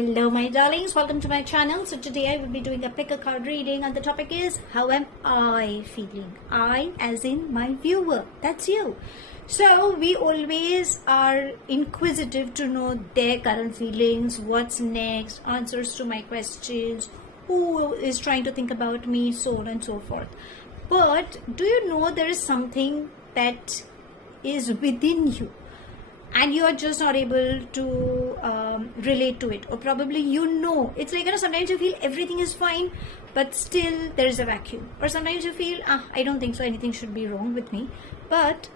Hello my darlings, welcome to my channel. So today I will be doing a pick a card reading and the topic is how am I feeling? I as in my viewer, that's you. So we always are inquisitive to know their current feelings, what's next, answers to my questions, who is trying to think about me, so on and so forth. But do you know there is something that is within you and you are just not able to relate to it, or probably it's like sometimes you feel everything is fine but still there is a vacuum, or sometimes you feel I don't think so anything should be wrong with me, but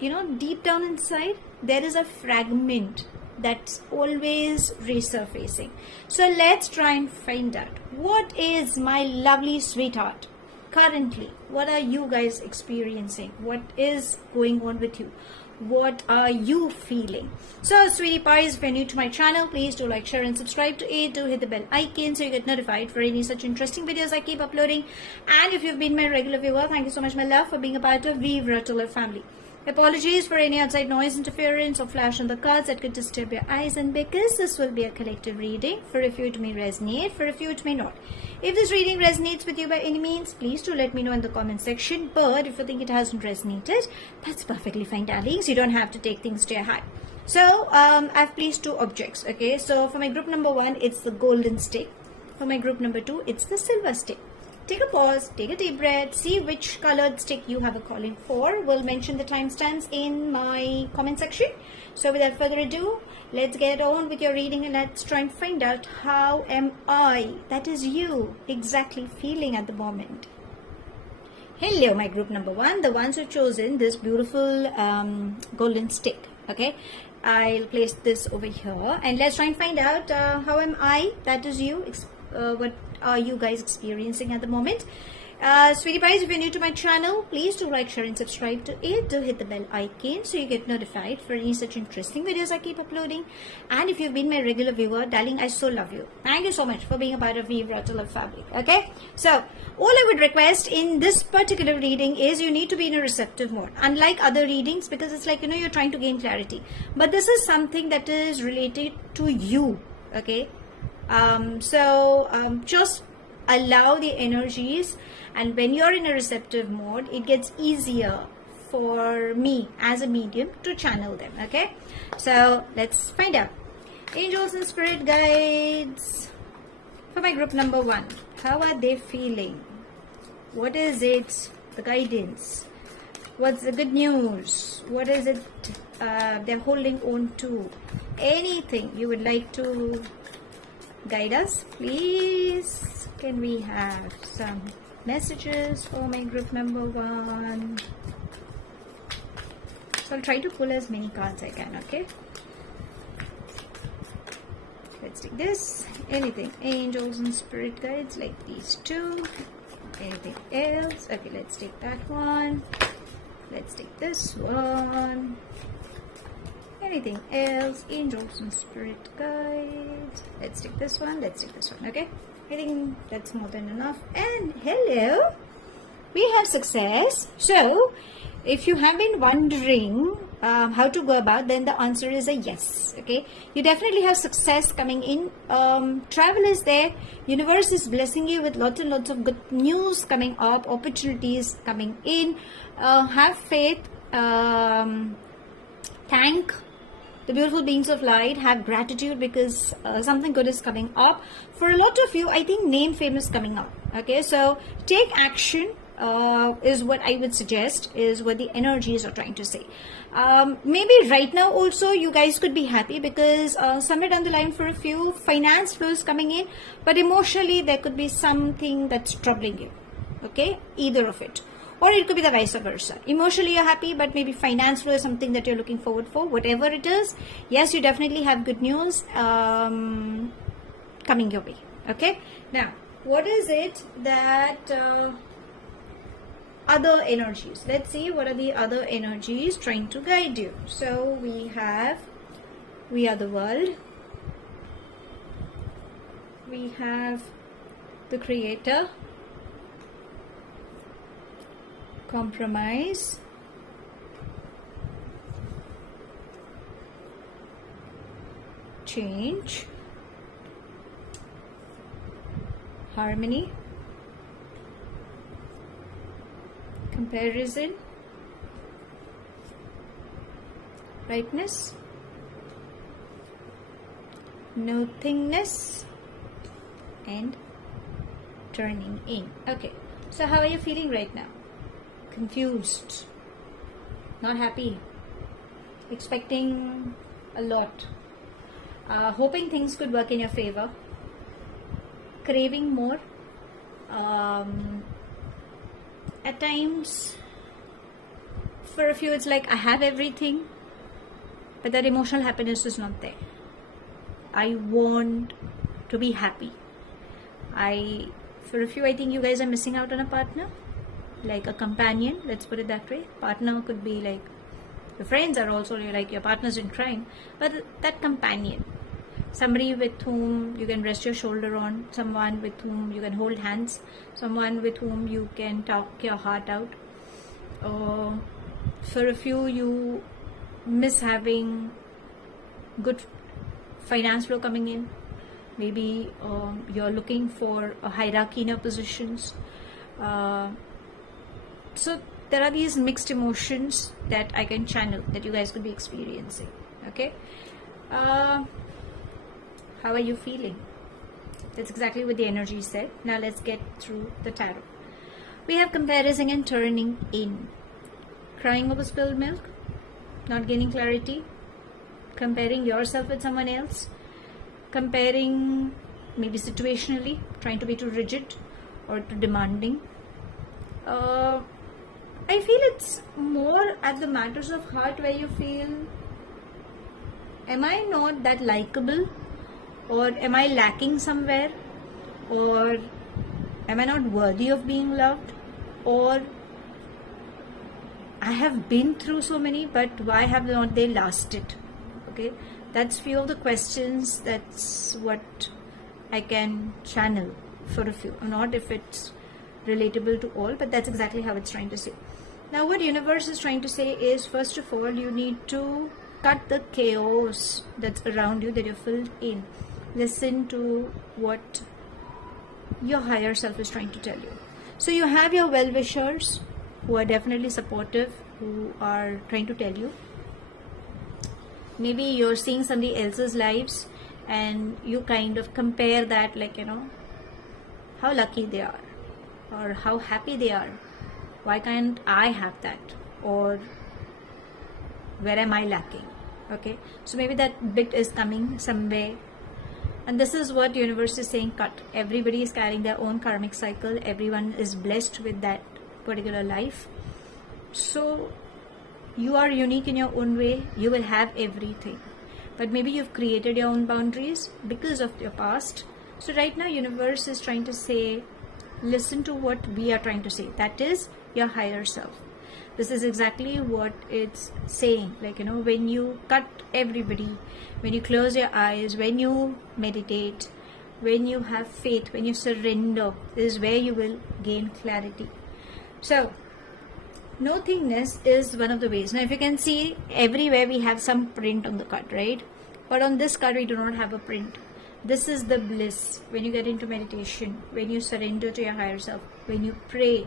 deep down inside there is a fragment that's always resurfacing. So let's try and find out what is my lovely sweetheart currently. What are you guys experiencing? What is going on with you? What are you feeling? So sweetie pies, if you're new to my channel, please do like, share and subscribe to it. Do hit the bell icon so you get notified for any such interesting videos I keep uploading. And if you've been my regular viewer, thank you so much my love for being a part of Numerology family. Apologies for any outside noise, interference or flash on the cards that could disturb your eyes, and because this will be a collective reading, for a few it may resonate, for a few it may not. If this reading resonates with you by any means, please do let me know in the comment section. But if you think it hasn't resonated, that's perfectly fine darlings, you don't have to take things to your heart. So I've placed two objects. Okay, so for my group number 1 it's the golden stick. For my group number 2 it's the silver stick. Take a pause, take a deep breath, see which colored stick you have a calling for. We'll mention the timestamps in my comment section. So without further ado, let's get on with your reading and let's try and find out how am I, that is you, exactly feeling at the moment. Hello my group number 1, the ones who've chosen this beautiful golden stick. Okay, I'll place this over here and let's try and find out how am I, that is you, what are you guys experiencing at the moment. Sweetie pies, if you're new to my channel, please do like, share and subscribe to it. Do hit the bell icon so you get notified for any such interesting videos I keep uploading. And if you've been my regular viewer, darling, I so love you. Thank you so much for being a part of Numerology family. Okay, so all I would request in this particular reading is you need to be in a receptive mode, unlike other readings, because it's like you're trying to gain clarity, but this is something that is related to you. Okay, just allow the energies, and when you're in a receptive mode it gets easier for me as a medium to channel them. Okay, so let's find out. Angels and spirit guides for my group number 1, how are they feeling? What is it, the guidance? What's the good news? What is it they're holding on to? Anything you would like to guide us, please? Can we have some messages for my group number 1? So I'll try to pull as many cards I can. Okay, let's take this. Anything, angels and spirit guides, like these two. Anything else? Okay, let's take that one. Let's take this one. Anything else, angels and spirit guides? Let's take this one, let's take this one. Okay, I think that's more than enough. And hello, we have success. So if you have been wondering how to go about, then the answer is a yes. Okay, you definitely have success coming in. Travel is there, universe is blessing you with lots and lots of good news coming up, opportunities coming in. Have faith, thank the beautiful beings of light, have gratitude, because something good is coming up. For a lot of you, I think name fame is coming up. Okay, so take action is what I would suggest, is what the energies are trying to say. Maybe right now also you guys could be happy because somewhere down the line for a few, finance flow is coming in, but emotionally there could be something that's troubling you. Okay, either of it. Or it could be the vice versa. Emotionally you're happy, but maybe finance flow is something that you're looking forward for. Whatever it is, yes, you definitely have good news coming your way. Okay, now what is it that other energies, let's see what are the other energies trying to guide you. So we are the world, we have the creator, compromise, change, harmony, comparison, rightness, nothingness, and turning in. Okay, so how are you feeling right now? Confused, not happy, expecting a lot, hoping things could work in your favor, craving more, at times for a few it's like I have everything, but that emotional happiness is not there. I want to be happy. For a few, I think you guys are missing out on a partner, like a companion, let's put it that way. Partner could be like your friends are also like your partners in crime, but that companion, somebody with whom you can rest your shoulder on, someone with whom you can hold hands, someone with whom you can talk your heart out. For a few, you miss having good finance flow coming in. Maybe you're looking for a hierarchy in your positions. So there are these mixed emotions that I can channel, that you guys could be experiencing. Okay, how are you feeling? That's exactly what the energy said. Now let's get through the tarot. We have comparison and turning in, crying over spilled milk, not gaining clarity, comparing yourself with someone else, comparing maybe situationally, trying to be too rigid or too demanding. I feel it's more at the matters of heart where you feel, am I not that likable, or am I lacking somewhere, or am I not worthy of being loved, or I have been through so many, but why have not they lasted? Okay, that's few of the questions. That's what I can channel for a few, not if it's relatable to all, but that's exactly how it's trying to say. Now what universe is trying to say is, first of all, you need to cut the chaos that's around you, that you're filled in. Listen to what your higher self is trying to tell you. So you have your well-wishers who are definitely supportive, who are trying to tell you. Maybe you're seeing somebody else's lives and you kind of compare that, like, how lucky they are, or how happy they are. Why can't I have that? Or where am I lacking? Okay, so maybe that bit is coming somewhere. And this is what universe is saying, cut. Everybody is carrying their own karmic cycle. Everyone is blessed with that particular life. So you are unique in your own way. You will have everything. But maybe you've created your own boundaries because of your past. So right now universe is trying to say, listen to what we are trying to say. That is your higher self. This is exactly what it's saying. Like, when you cut everybody, when you close your eyes, when you meditate, when you have faith, when you surrender, this is where you will gain clarity. So nothingness is one of the ways. Now if you can see, everywhere we have some print on the card, right? But on this card we do not have a print. This is the bliss when you get into meditation, when you surrender to your higher self, when you pray,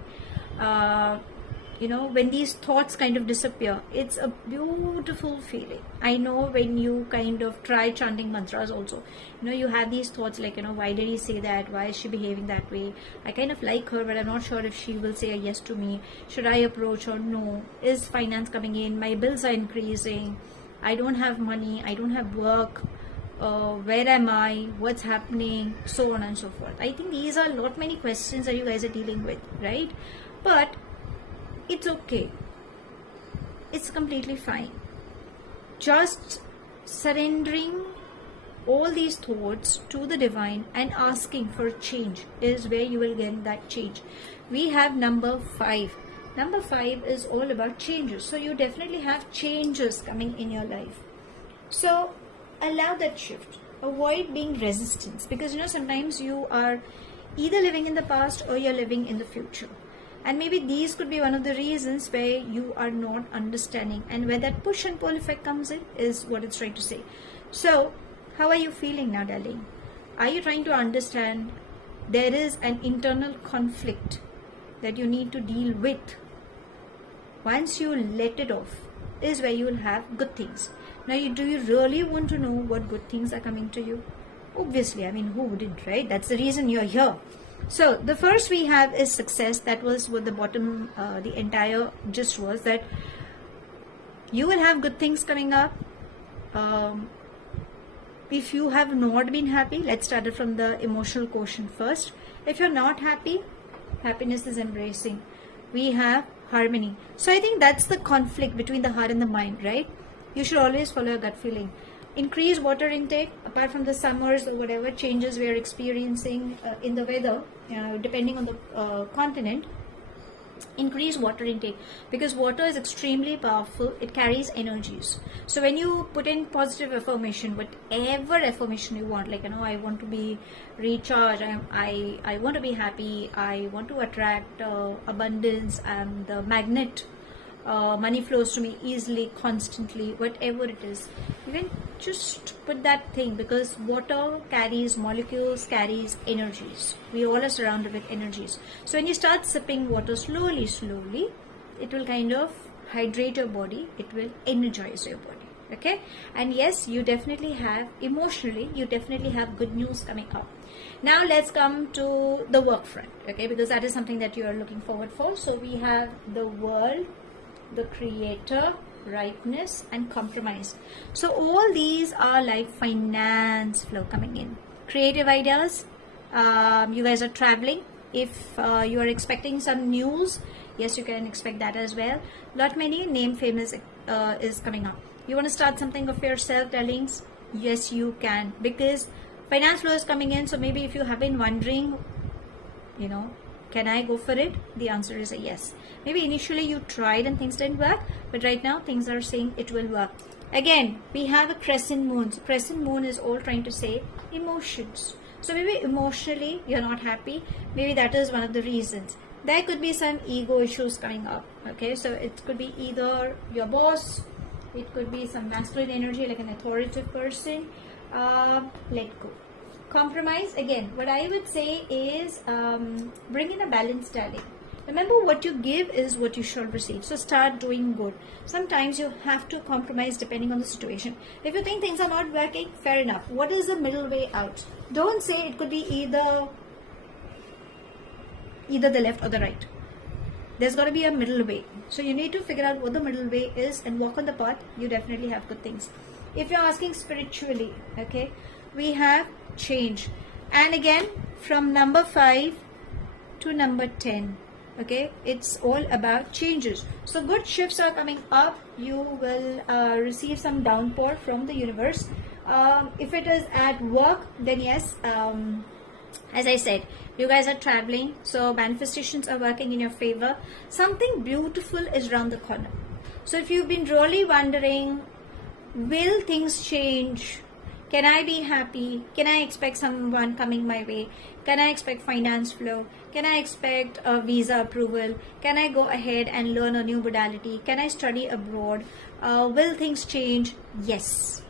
when these thoughts kind of disappear. It's a beautiful feeling. I know when you kind of try chanting mantras also, you have these thoughts like, why did he say that? Why is she behaving that way? I kind of like her, but I'm not sure if she will say a yes to me. Should I approach or no? Is finance coming in? My bills are increasing. I don't have money. I don't have work. Where am I? What's happening? So on and so forth. I think these are many questions that you guys are dealing with, right? But it's okay. It's completely fine. Just surrendering all these thoughts to the divine and asking for change is where you will get that change. We have number 5. Number 5 is all about changes. So you definitely have changes coming in your life. So allow that shift. Avoid being resistant, because sometimes you are either living in the past or you're living in the future. And maybe these could be one of the reasons where you are not understanding, and where that push and pull effect comes in is what it's trying to say. So how are you feeling now, darling? Are you trying to understand there is an internal conflict that you need to deal with. Once you let it off is where you will have good things. Now, do you really want to know what good things are coming to you? Obviously, I mean, who wouldn't, right? That's the reason you're here. So the first we have is success. That was what the bottom, the entire gist was, that you will have good things coming up. If you have not been happy, let's start it from the emotional quotient first. If you're not happy, happiness is embracing. We have harmony. So I think that's the conflict between the heart and the mind, right? You should always follow your gut feeling. Increase water intake, apart from the summers or whatever changes we are experiencing in the weather, depending on the continent. Increase water intake, because water is extremely powerful. It carries energies. So when you put in positive affirmation, whatever affirmation you want, like, I want to be recharged, I want to be happy, I want to attract abundance, and the magnet, money flows to me easily, constantly, whatever it is, you can just put that thing, because water carries molecules, carries energies. We all are surrounded with energies. So when you start sipping water slowly, it will kind of hydrate your body, it will energize your body. Okay, and yes, you definitely have, emotionally, you definitely have good news coming up. Now let's come to the work front, okay, because that is something that you are looking forward for. So we have the world, the creator, rightness, and compromise. So all these are like finance flow coming in. Creative ideas, you guys are traveling. If you are expecting some news, yes, you can expect that as well. Lot many name famous is coming up. You want to start something of yourself, darlings? Yes, you can, because finance flow is coming in. So maybe if you have been wondering, can I go for it? The answer is a yes. Maybe initially you tried and things didn't work, but right now things are saying it will work. Again, we have a crescent moon. So crescent moon is all trying to say emotions. So maybe emotionally you're not happy. Maybe that is one of the reasons. There could be some ego issues coming up. Okay, so it could be either your boss, it could be some masculine energy like an authoritative person. Let go. Compromise, again, what I would say is bring in a balance, darling. Remember, what you give is what you shall receive. So start doing good. Sometimes you have to compromise depending on the situation. If you think things are not working, fair enough. What is the middle way out? Don't say it could be either the left or the right. There's got to be a middle way. So you need to figure out what the middle way is and walk on the path. You definitely have good things. If you're asking spiritually, okay, we have change. And again, from number 5 to number 10, okay, it's all about changes. So good shifts are coming up. You will receive some downpour from the universe. If it is at work, then yes, as I said, you guys are traveling, so manifestations are working in your favor. Something beautiful is around the corner. So if you've been really wondering, will things change? Can I be happy? Can I expect someone coming my way? Can I expect finance flow? Can I expect a visa approval? Can I go ahead and learn a new modality? Can I study abroad? Will things change? Yes.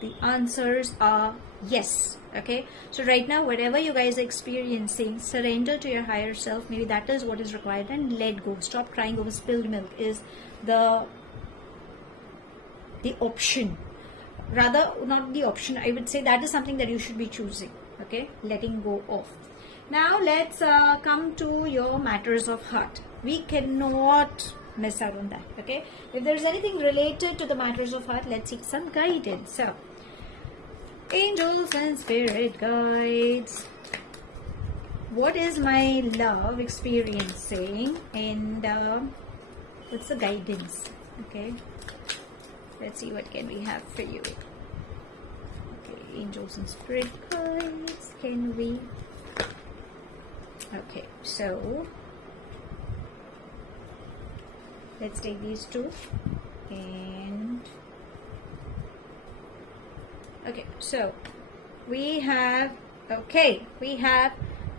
The answers are yes. Okay, so right now, whatever you guys are experiencing, surrender to your higher self. Maybe that is what is required, and let go. Stop crying over spilled milk is the option. Rather, not the option, I would say that is something that you should be choosing. Okay, letting go of. Now let's come to your matters of heart. We cannot miss out on that. Okay, if there is anything related to the matters of heart, let's seek some guidance. So, angels and spirit guides, what is my love experiencing, and what's the guidance? Okay, let's see what can we have for you. Okay, angels and spirit guides, can we? Okay, so let's take these two, and okay, so we have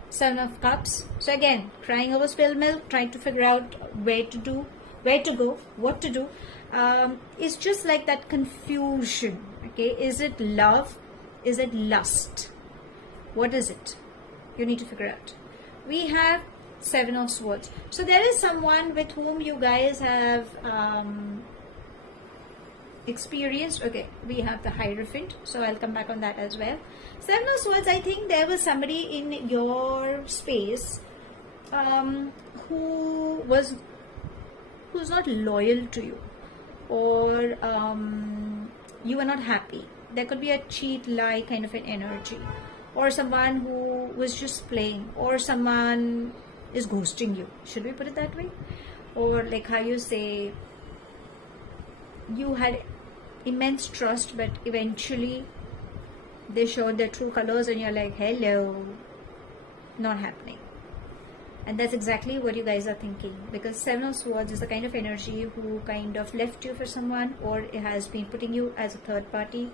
Son of Cups. So again, crying over spilled milk, trying to figure out where to go, what to do. It's just like that confusion. Okay, is it love? Is it lust? What is it? You need to figure out. We have Seven of Swords. So there is someone with whom you guys have experienced. Okay, we have the Hierophant, so I'll come back on that as well. Seven of Swords, I think there was somebody in your space who's not loyal to you, or you are not happy. There could be a cheat, lie kind of an energy, or someone who was just playing, or someone is ghosting you. Should we put it that way? Or like how you say, you had immense trust, but eventually they showed their true colors and you're like, hello, not happening. And that's exactly what you guys are thinking, because Seven of Swords is the kind of energy who kind of left you for someone, or it has been putting you as a third party,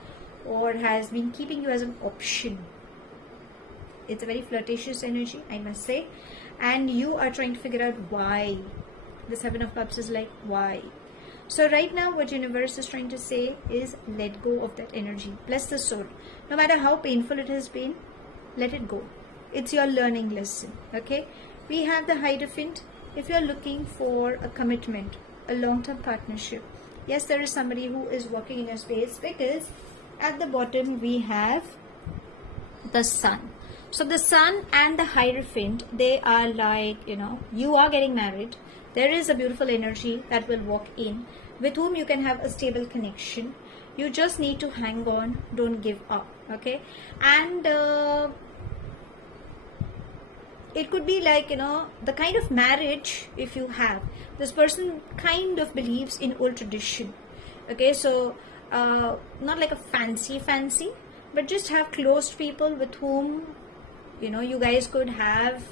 or has been keeping you as an option. It's a very flirtatious energy, I must say, and you are trying to figure out why. The Seven of Cups is like, why? So right now what universe is trying to say is, let go of that energy. Bless the soul. No matter how painful it has been, let it go. It's your learning lesson. Okay, we have the Hierophant. If you're looking for a commitment, a long-term partnership, yes, there is somebody who is walking in your space, because at the bottom we have the Sun. So the Sun and the Hierophant, they are like, you are getting married. There is a beautiful energy that will walk in, with whom you can have a stable connection. You just need to hang on, don't give up. Okay, and it could be like, the kind of marriage, if you have, this person kind of believes in old tradition. Okay, so not like a fancy, but just have close people with whom, you guys could have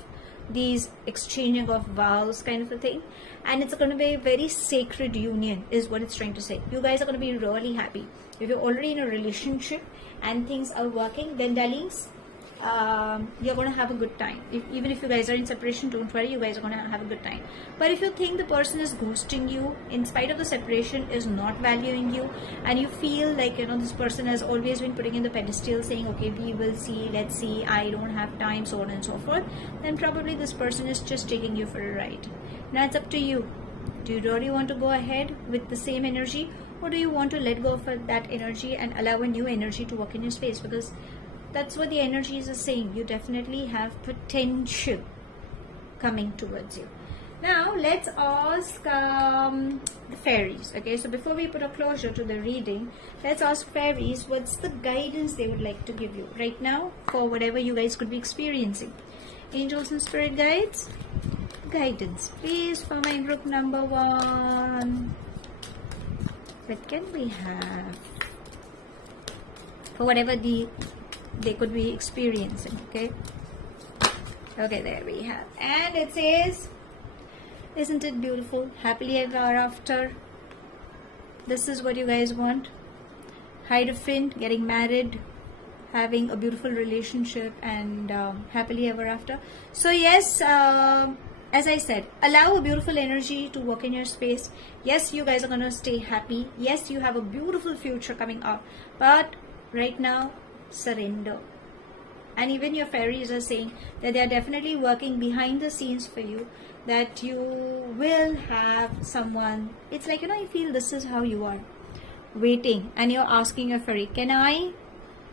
these exchanging of vows kind of a thing, and it's going to be a very sacred union is what it's trying to say. You guys are going to be really happy. If you're already in a relationship and things are working, then darlings, you're going to have a good time. Even if you guys are in separation, don't worry, you guys are going to have a good time. But if you think the person is ghosting you, in spite of the separation, is not valuing you, and you feel like, this person has always been putting in the pedestal, saying, okay, we will see, let's see, I don't have time, so on and so forth, then probably this person is just taking you for a ride. Now it's up to you. Do you really want to go ahead with the same energy, or do you want to let go of that energy and allow a new energy to walk in your space? Because that's what the energies are saying. You definitely have potential coming towards you. Now let's ask the fairies. Okay, so before we put a closure to the reading, let's ask fairies what's the guidance they would like to give you right now for whatever you guys could be experiencing. Angels and spirit guides, guidance please for my group number 1. What can we have for whatever they could be experiencing? Okay, there we have, and it says, isn't it beautiful? Happily ever after. This is what you guys want. Hierophant, getting married, having a beautiful relationship, and happily ever after. So yes, as I said, allow a beautiful energy to work in your space. Yes, you guys are going to stay happy. Yes, you have a beautiful future coming up, but right now, surrender. And even your fairies are saying that they are definitely working behind the scenes for you, that you will have someone. It's like, you feel this is how you are waiting, and you're asking your fairy, can I,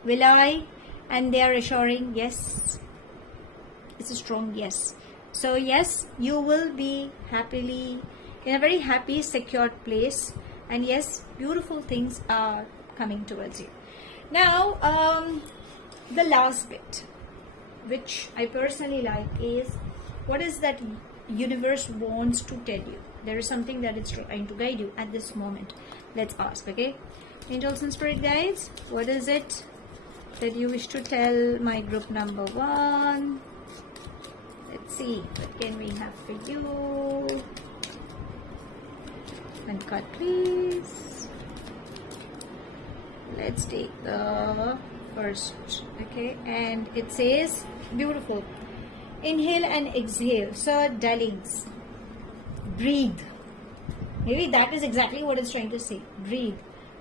will I? And they are assuring yes. It's a strong yes. So yes, you will be happily in a very happy, secured place, and yes, beautiful things are coming towards you. Now, the last bit, which I personally like, is what is that universe wants to tell you. There is something that it's trying to guide you at this moment. Let's ask, okay? Angels and spirit guides, what is it that you wish to tell my group number 1? Let's see, what can we have for you? One card, please. Let's take the first, okay? And it says, beautiful. Inhale and exhale. So, darlings, breathe. Maybe that is exactly what it's trying to say. Breathe.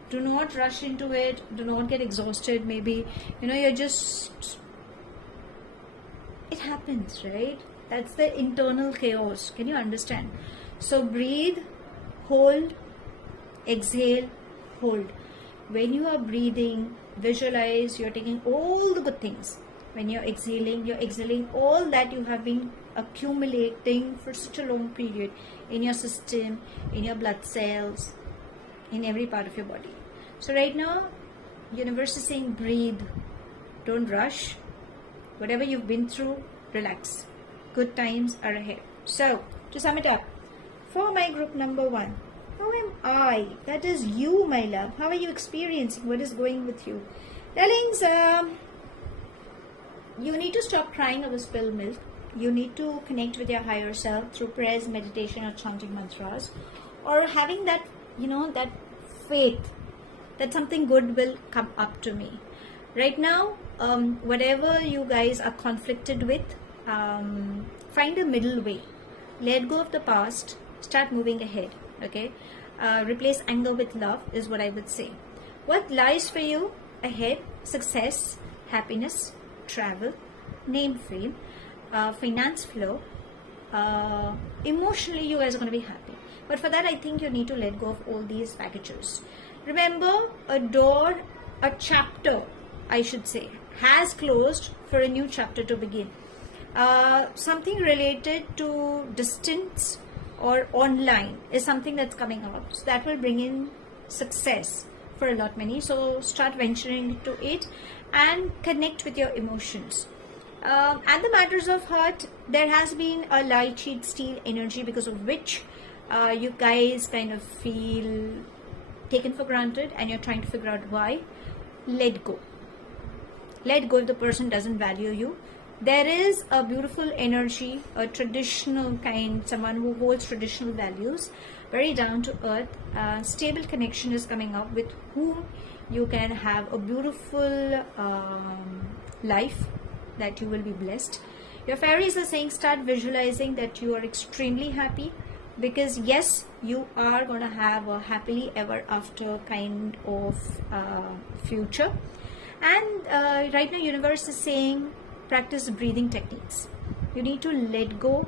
Do not rush into it. Do not get exhausted. Maybe, you're just it happens, right? That's the internal chaos. Can you understand? So breathe, hold, exhale, hold. When you are breathing, visualize you're taking all the good things. When you're exhaling all that you have been accumulating for such a long period in your system, in your blood cells, in every part of your body. So right now, universe is saying breathe, don't rush. Whatever you've been through, relax. Good times are ahead. So, to sum it up, for my group number 1, how am I? That is you, my love. How are you experiencing? What is going with you? Darlings, you need to stop crying over spilled milk. You need to connect with your higher self through prayers, meditation, or chanting mantras, or having that, that faith that something good will come up to me. Right now, whatever you guys are conflicted with, find a middle way. Let go of the past, start moving ahead. Okay, replace anger with love is what I would say. What lies for you ahead? Success, happiness, travel, name fame, finance flow. Emotionally, you guys are going to be happy. But for that, I think you need to let go of all these packages. Remember, a door, a chapter, I should say, has closed for a new chapter to begin. Something related to distance or online is something that's coming up. So that will bring in success for a lot many. So start venturing into it and connect with your emotions. And the matters of heart, there has been a lie, cheat, steal energy, because of which you guys kind of feel taken for granted and you're trying to figure out why. Let go. Let go if the person doesn't value you. There is a beautiful energy, a traditional kind, someone who holds traditional values, very down to earth, stable connection is coming up with whom you can have a beautiful life, that you will be blessed. Your fairies are saying start visualizing that you are extremely happy, because yes, you are going to have a happily ever after kind of future. And right now universe is saying practice breathing techniques. You need to let go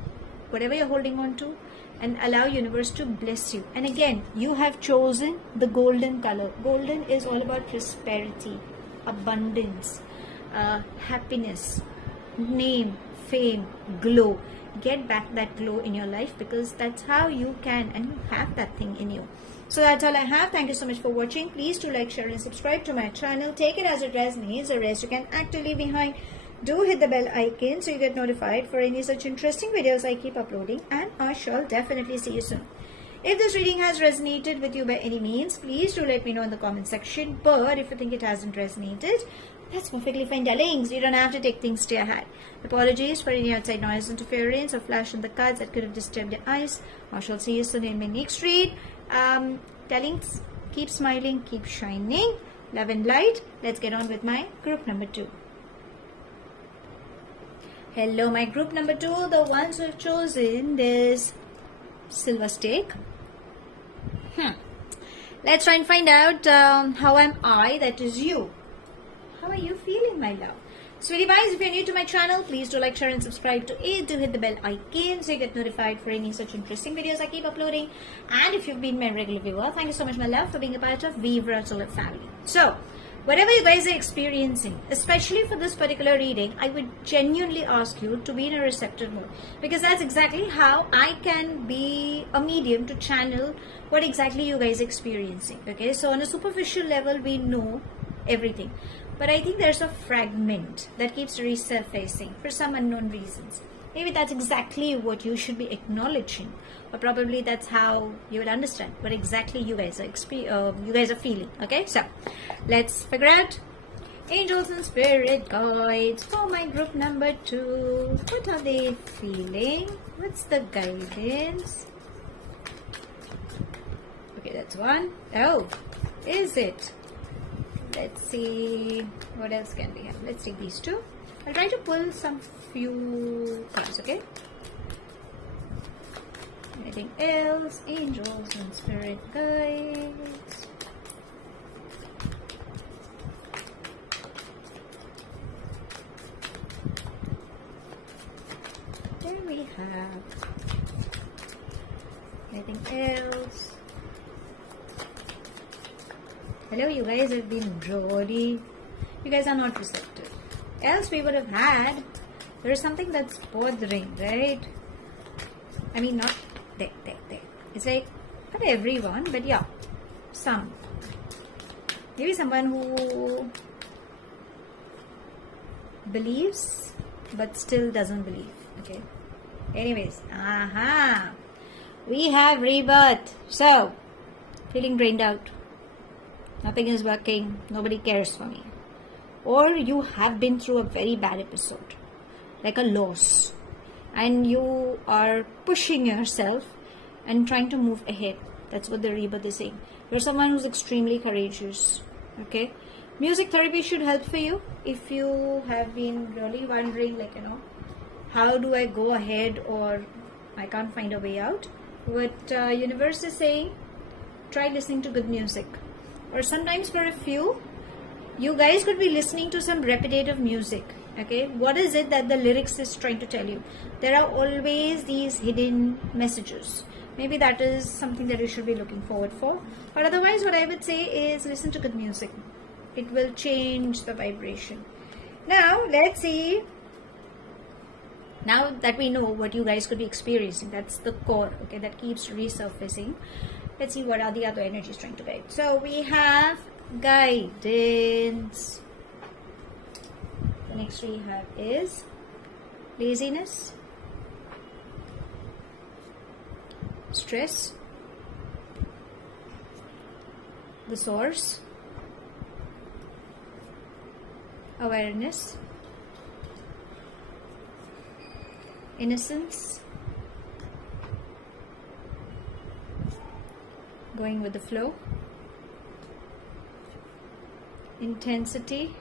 whatever you're holding on to and allow universe to bless you. And again, you have chosen the golden color. Golden is all about prosperity, abundance, happiness, name, fame, glow. Get back that glow in your life, because that's how you can, and you have that thing in you. So that's all I have. Thank you so much for watching. Please do like, share and subscribe to my channel. Take it as it resonates. The rest you can actively behind. Do hit the bell icon so you get notified for any such interesting videos I keep uploading, and I shall definitely see you soon. If this reading has resonated with you by any means, please do let me know in the comment section. But if you think it hasn't resonated, that's perfectly fine, darlings. You don't have to take things to your head. Apologies for any outside noise, interference, or flash on the cards that could have disturbed your eyes. I shall see you soon in my next read. Darlings, keep smiling, keep shining. Love and light. Let's get on with my group number 2. Hello, my group number 2. The ones who have chosen this silver stake. Let's try and find out how am I, that is you. How are you feeling, my love? Sweetie pies, if you're new to my channel, please do like, share and subscribe to it. Do hit the bell icon so you get notified for any such interesting videos I keep uploading. And if you've been my regular viewer, thank you so much, my love, for being a part of Vibra Tulip family. So, whatever you guys are experiencing, especially for this particular reading, I would genuinely ask you to be in a receptive mode, because that's exactly how I can be a medium to channel what exactly you guys are experiencing. Okay, so on a superficial level, we know everything, but I think there's a fragment that keeps resurfacing for some unknown reasons. Maybe that's exactly what you should be acknowledging, or probably that's how you will understand what exactly you guys are feeling. Okay, so let's figure out angels and spirit guides for my group number 2. What are they feeling? What's the guidance? Okay, that's one. Oh, is it? Let's see what else can we have. Let's take these two. I'll try to pull some few cards, okay? Anything else? Angels and spirit guides. Hello, you guys have been really, you guys are not receptive. Else we would have had, there is something that's bothering, right? I mean, not there. It's like, not everyone, but yeah, some. Maybe someone who believes, but still doesn't believe, okay? Anyways, we have rebirth. So, feeling drained out. Nothing is working. Nobody cares for me. Or you have been through a very bad episode, like a loss, and you are pushing yourself and trying to move ahead. That's what the rebirth is saying. You're someone who's extremely courageous, okay? Music therapy should help for you if you have been really wondering, like, how do I go ahead, or I can't find a way out. What universe is saying, try listening to good music. Or sometimes for a few, you guys could be listening to some repetitive music, okay? What is it that the lyrics is trying to tell you? There are always these hidden messages. Maybe that is something that you should be looking forward for. But otherwise, what I would say is listen to good music. It will change the vibration. Now, let's see. Now that we know what you guys could be experiencing, that's the core, okay, that keeps resurfacing. Let's see what are the other energies trying to guide. So we have guidance. The next we have is laziness, stress, the source, awareness, innocence, going with the flow, intensity,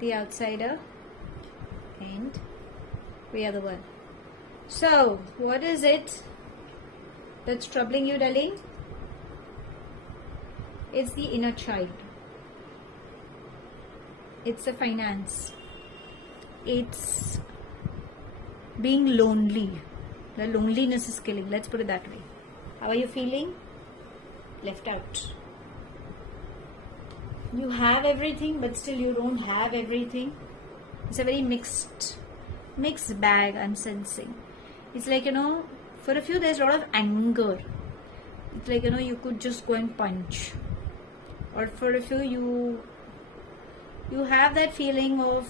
the outsider, and we are the one. So, what is it that's troubling you, darling? It's the inner child. It's the finance. It's being lonely. The loneliness is killing. Let's put it that way. How are you feeling? Left out. You have everything, but still you don't have everything. It's a very mixed bag, I'm sensing. It's like, for a few there's a lot of anger. It's like, you could just go and punch. Or for a few you have that feeling of,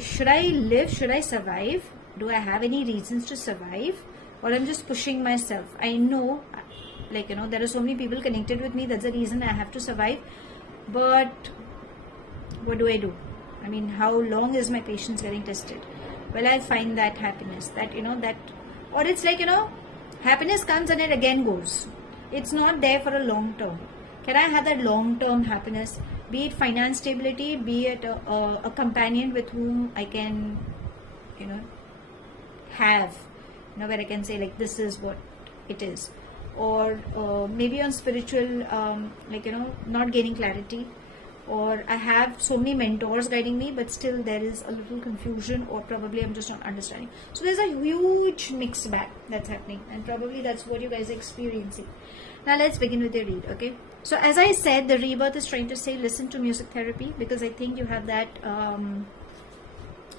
should I live? Should I survive? Do I have any reasons to survive? Or I'm just pushing myself. I know, there are so many people connected with me. That's the reason I have to survive. But what do I do? I mean, how long is my patience getting tested? Well, I'll find that happiness. Or it's like, happiness comes and it again goes. It's not there for a long term. Can I have that long term happiness? Be it finance stability, be it a companion with whom I can, have, where I can say, like, this is what it is. Or maybe on spiritual, not gaining clarity. Or I have so many mentors guiding me, but still there is a little confusion, or probably I'm just not understanding. So there's a huge mixed bag that's happening, and probably that's what you guys are experiencing. Now let's begin with your read, okay? So as I said, the rebirth is trying to say listen to music therapy, because I think you have that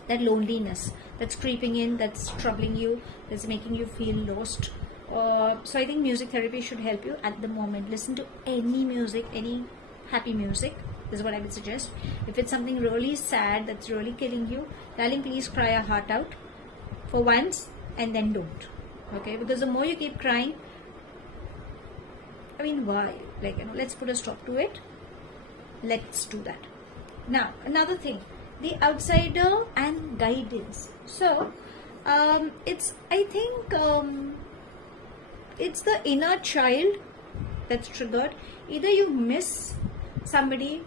that loneliness that's creeping in, that's troubling you, that's making you feel lost. So I think music therapy should help you at the moment. Listen to any music, any happy music. This is what I would suggest. If it's something really sad that's really killing you, darling, please cry your heart out for once and then don't. Okay? Because the more you keep crying, I mean, why? Let's put a stop to it. Let's do that. Now, another thing, the outsider and guidance. So, it's the inner child that's triggered. Either you miss somebody,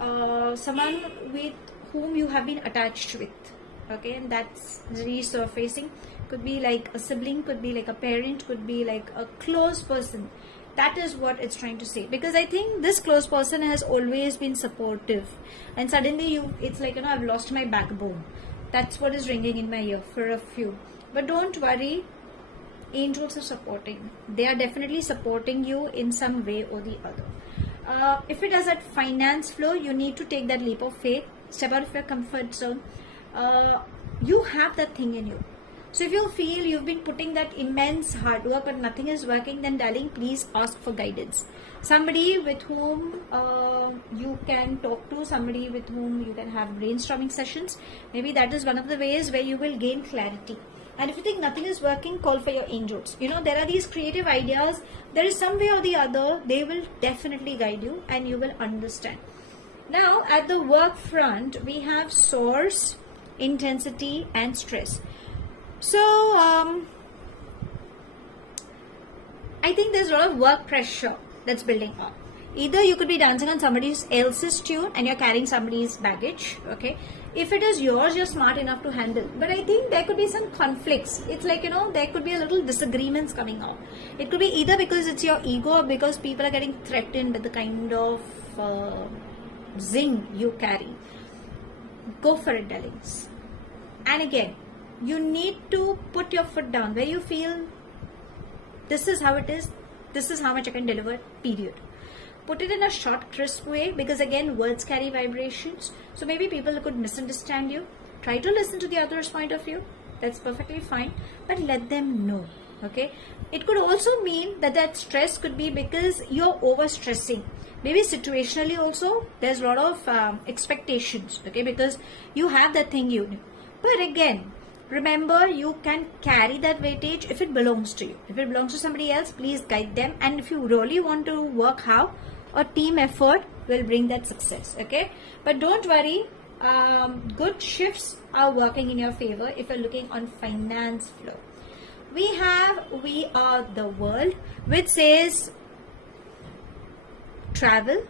someone with whom you have been attached with, okay, and that's resurfacing. Could be like a sibling, could be like a parent, could be like a close person. That is what it's trying to say, because I think this close person has always been supportive, and suddenly it's like, I've lost my backbone. That's what is ringing in my ear for a few. But don't worry, angels are supporting. They are definitely supporting you in some way or the other. If it is at finance flow, you need to take that leap of faith, step out of your comfort zone. You have that thing in you. So if you feel you've been putting that immense hard work but nothing is working, then darling, please ask for guidance. Somebody with whom you can talk to, somebody with whom you can have brainstorming sessions. Maybe that is one of the ways where you will gain clarity. And if you think nothing is working, call for your angels. You know, there are these creative ideas. There is some way or the other, they will definitely guide you and you will understand. Now, at the work front, we have source, intensity and stress. So, I think there's a lot of work pressure that's building up. Either you could be dancing on somebody else's tune and you're carrying somebody's baggage, okay? If it is yours, you're smart enough to handle. But I think there could be some conflicts. It's like, you know, there could be a little disagreements coming out. It could be either because it's your ego or because people are getting threatened with the kind of zing you carry. Go for it, darlings. And again, you need to put your foot down where you feel this is how it is, this is how much I can deliver, period. Put it in a short, crisp way, because again, words carry vibrations. So maybe people could misunderstand you. Try to listen to the other's point of view. That's perfectly fine. But let them know. Okay. It could also mean that that stress could be because you're over stressing. Maybe situationally also, there's a lot of expectations. Okay. Because you have that thing you know. But again, remember, you can carry that weightage if it belongs to you. If it belongs to somebody else, please guide them. And if you really want to work hard, a team effort will bring that success. Okay. But don't worry. Good shifts are working in your favor if you're looking on finance flow. We have We Are the World, which says travel,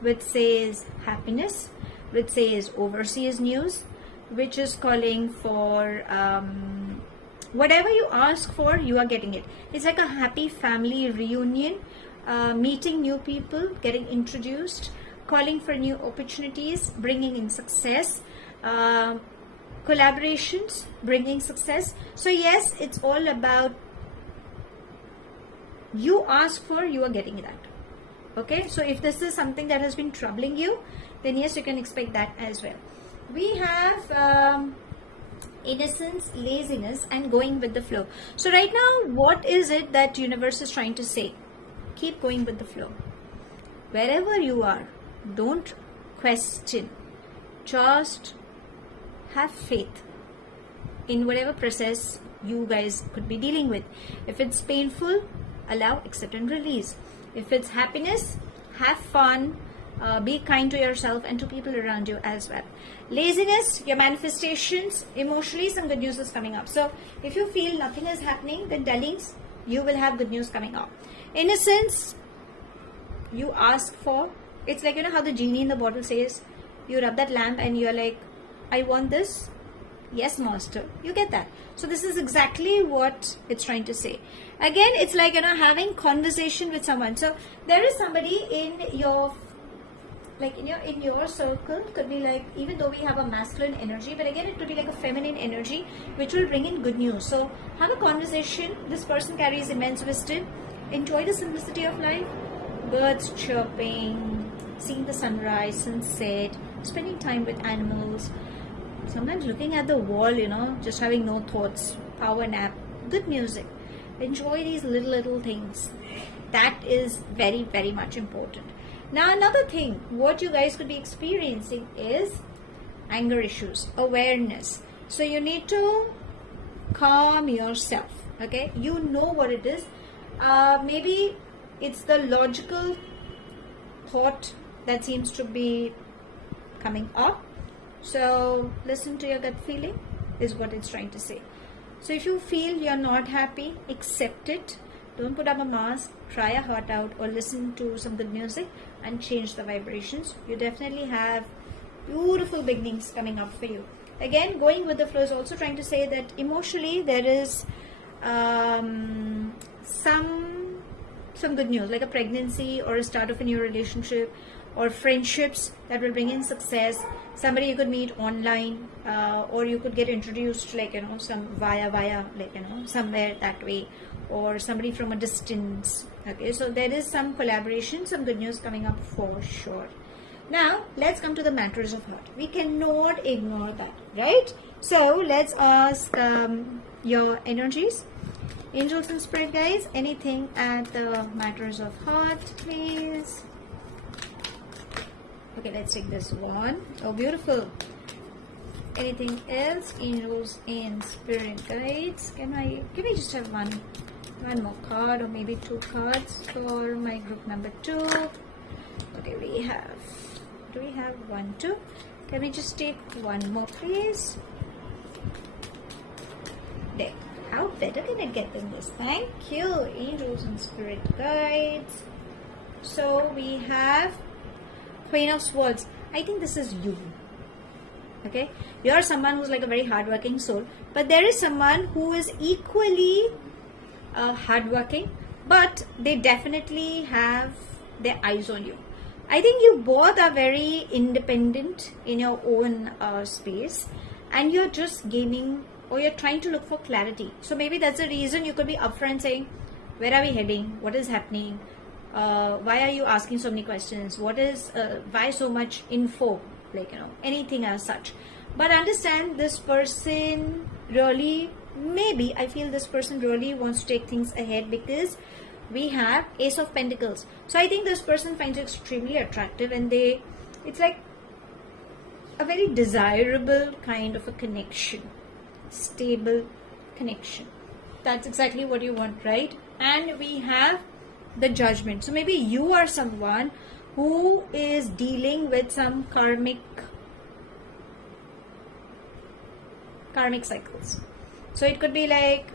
which says happiness, which says overseas news, which is calling for whatever you ask for, you are getting it. It's like a happy family reunion, meeting new people, getting introduced, calling for new opportunities, bringing in success, collaborations, bringing success. So yes, it's all about you ask for, you are getting that. Okay, so if this is something that has been troubling you, then yes, you can expect that as well. We have innocence, laziness and going with the flow. So right now, what is it that universe is trying to say? Keep going with the flow. Wherever you are, don't question. Just have faith in whatever process you guys could be dealing with. If it's painful, allow, accept and release. If it's happiness, have fun. Be kind to yourself and to people around you as well. Laziness, your manifestations, emotionally some good news is coming up. So if you feel nothing is happening, then darlings, you will have good news coming up. Innocence, you ask for. It's like, you know how the genie in the bottle says, you rub that lamp and you're like, I want this. Yes, master. You get that. So this is exactly what it's trying to say. Again, it's like, you know, having conversation with someone. So there is somebody in your in your circle, could be like, even though we have a masculine energy, but again it could be like a feminine energy which will bring in good news. So have a conversation. This person carries immense wisdom. Enjoy the simplicity of life. Birds chirping, seeing the sunrise, sunset, spending time with animals, sometimes looking at the wall, you know, just having no thoughts, power nap, good music. Enjoy these little things. That is very, very much important. Now another thing, what you guys could be experiencing is anger issues, awareness. So you need to calm yourself. Okay, you know what it is. Maybe it's the logical thought that seems to be coming up. So listen to your gut feeling is what it's trying to say. So if you feel you're not happy, accept it. Don't put up a mask, try a heart out or listen to some good music and change the vibrations. You definitely have beautiful beginnings coming up for you. Again, going with the flow is also trying to say that emotionally there is some good news, like a pregnancy or a start of a new relationship or friendships that will bring in success. Somebody you could meet online, or you could get introduced, like, you know, some via like, you know, somewhere that way, or somebody from a distance. Okay, so there is some collaboration, some good news coming up for sure. Now let's come to the matters of heart. We cannot ignore that, right? So let's ask your energies, angels and spirit guides, anything at the matters of heart, please. Okay, let's take this one. Oh, beautiful. Anything else, angels and spirit guides? Can I just have one more card, or maybe 2 cards for my group number 2? Okay, do we have 1, 2? Can we just take one more, please? There. How better can it get than this? Thank you, angels and spirit guides. So we have Queen of Swords. I think this is you. Okay, you are someone who's like a very hardworking soul, but there is someone who is equally hardworking, but they definitely have their eyes on you. I think you both are very independent in your own space, and you're just gaining, or you're trying to look for clarity. So maybe that's the reason you could be upfront saying, where are we heading? What is happening? Why are you asking so many questions? Why so much info? Like, you know, anything as such. But understand, this person really, maybe I feel this person really wants to take things ahead, because we have Ace of Pentacles. So I think this person finds you extremely attractive, and it's like a very desirable kind of a connection, stable connection. That's exactly what you want, right? And we have the Judgment. So maybe you are someone who is dealing with some karmic cycles. So it could be like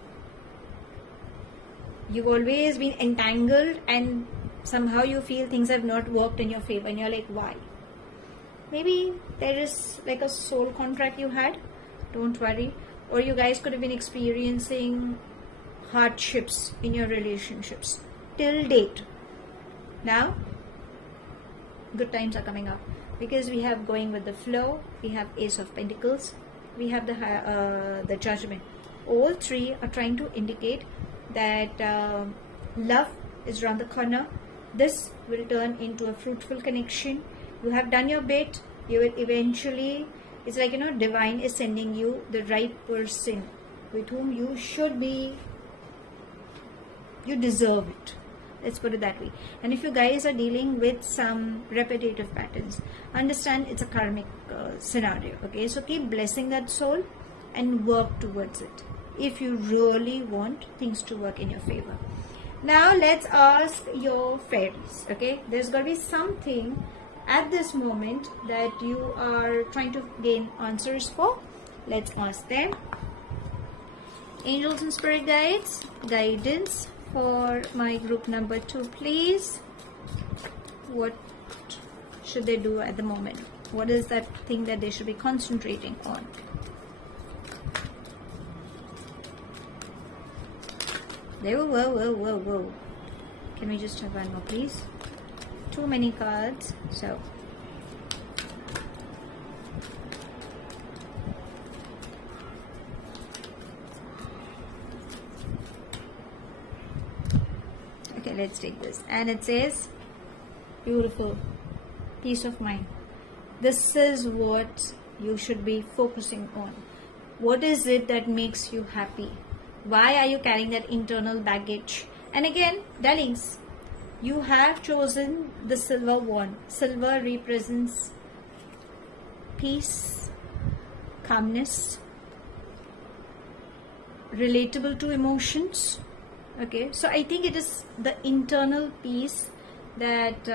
you've always been entangled, and somehow you feel things have not worked in your favor, and you're like, why? Maybe there is like a soul contract you had, don't worry. Or you guys could have been experiencing hardships in your relationships till date. Now good times are coming up, because we have going with the flow, we have Ace of Pentacles, we have the Judgment. All three are trying to indicate that love is around the corner. This will turn into a fruitful connection. You have done your bit. You will eventually, it's like, you know, divine is sending you the right person with whom you should be, you deserve it. Let's put it that way. And if you guys are dealing with some repetitive patterns, understand it's a karmic scenario. Okay, so keep blessing that soul and work towards it if you really want things to work in your favor. Now let's ask your fairies. Okay, there's got to be something at this moment that you are trying to gain answers for. Let's ask them. Angels and spirit guides, guidance for my group number 2, please. What should they do at the moment? What is that thing that they should be concentrating on? Whoa. Can we just have one more, please? Too many cards. So okay, let's take this. And it says, beautiful, peace of mind. This is what you should be focusing on. What is it that makes you happy? Why are you carrying that internal baggage? And again, darlings, you have chosen the silver wand. Silver represents peace, calmness, relatable to emotions. Okay, so I think it is the internal peace that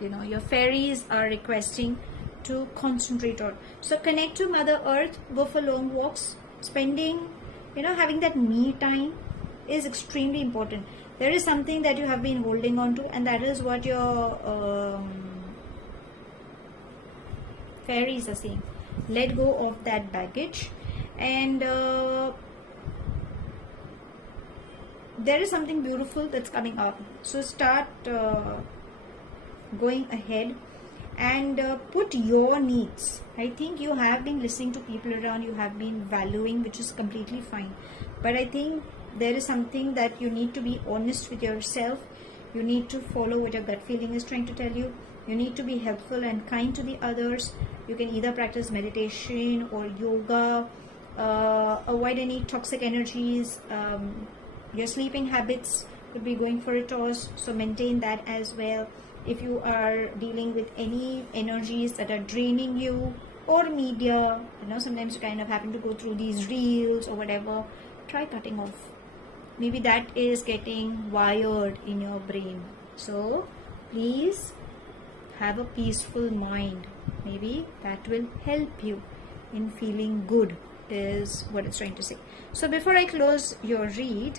your fairies are requesting to concentrate on. So connect to Mother Earth, go for long walks, spending, having that me time is extremely important. There is something that you have been holding on to, and that is what your fairies are saying. Let go of that baggage, and there is something beautiful that's coming up. So start going ahead and put your needs. I think you have been listening to people around, you have been valuing, which is completely fine. But I think there is something that you need to be honest with yourself. You need to follow what your gut feeling is trying to tell you. You need to be helpful and kind to the others. You can either practice meditation or yoga, avoid any toxic energies. Your sleeping habits could be going for a toss, so maintain that as well. If you are dealing with any energies that are draining you, or media, sometimes you kind of happen to go through these reels or whatever, try cutting off. Maybe that is getting wired in your brain. So please have a peaceful mind. Maybe that will help you in feeling good, is what it's trying to say. So before I close your read,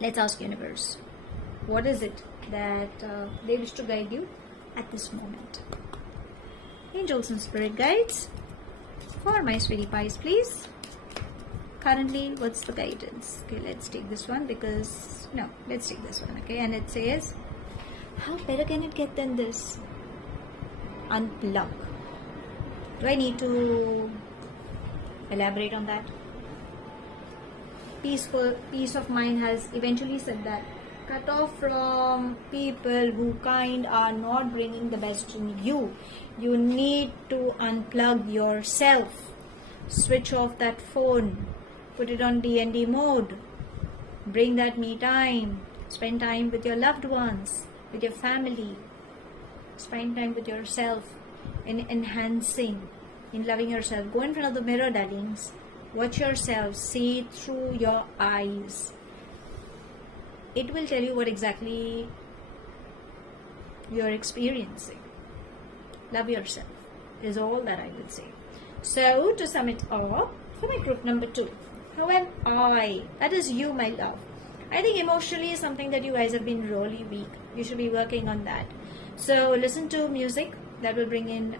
let's ask universe, what is it that they wish to guide you at this moment? Angels and spirit guides for my sweetie pies, please. Currently, what's the guidance? Okay, let's take this one let's take this one. Okay, and it says, how better can it get than this? Unplug. Do I need to elaborate on that? Peace of mind has eventually said that. Cut off from people who are not bringing the best in you. You need to unplug yourself. Switch off that phone. Put it on D&D mode. Bring that me time. Spend time with your loved ones, with your family. Spend time with yourself in enhancing, in loving yourself. Go in front of the mirror, darlings. Watch yourself. See it through your eyes. It will tell you what exactly you're experiencing. Love yourself is all that I would say. So to sum it up, for my group number 2, how am I? That is you, my love. I think emotionally is something that you guys have been really weak. You should be working on that. So listen to music that will bring in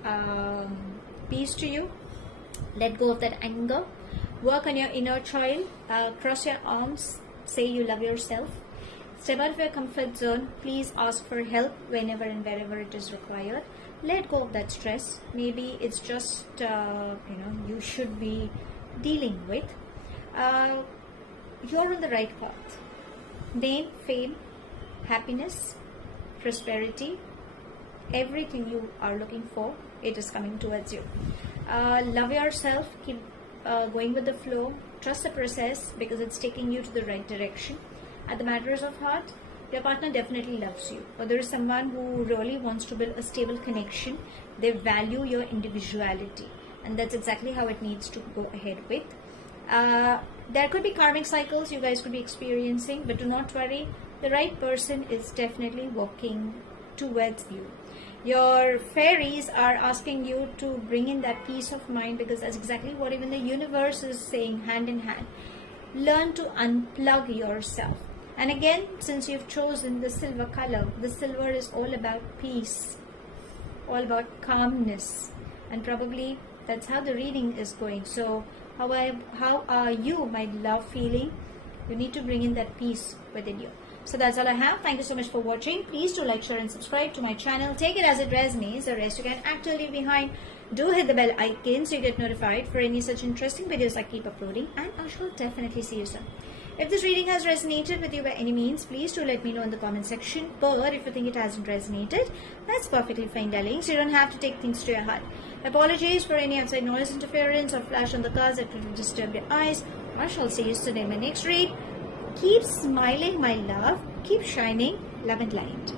peace to you. Let go of that anger. Work on your inner child. Cross your arms. Say you love yourself. Step out of your comfort zone. Please ask for help whenever and wherever it is required. Let go of that stress. Maybe it's just you should be dealing with. You're on the right path. Name, fame, happiness, prosperity, everything you are looking for, it is coming towards you. Love yourself. Keep going with the flow. Trust the process because it's taking you to the right direction. At the matters of heart, your partner definitely loves you, or there is someone who really wants to build a stable connection. They value your individuality, and that's exactly how it needs to go ahead with. There could be karmic cycles you guys could be experiencing, but do not worry. The right person is definitely walking towards you. Your fairies are asking you to bring in that peace of mind because that's exactly what even the universe is saying, hand in hand. Learn to unplug yourself. And again, since you've chosen the silver color, the silver is all about peace, all about calmness, and probably that's how the reading is going. So how are you, my love, feeling? You need to bring in that peace within you. So that's all I have. Thank you so much for watching. Please do like, share and subscribe to my channel. Take it as it resonates. The rest you can actually leave behind. Do hit the bell icon so you get notified for any such interesting videos I keep uploading, and I shall definitely see you soon. If this reading has resonated with you by any means, please do let me know in the comment section. But if you think it hasn't resonated, that's perfectly fine, darling. So you don't have to take things to your heart. Apologies for any outside noise, interference, or flash on the cards that will disturb your eyes. I shall see you soon in my next read. Keep smiling, my love. Keep shining. Love and light.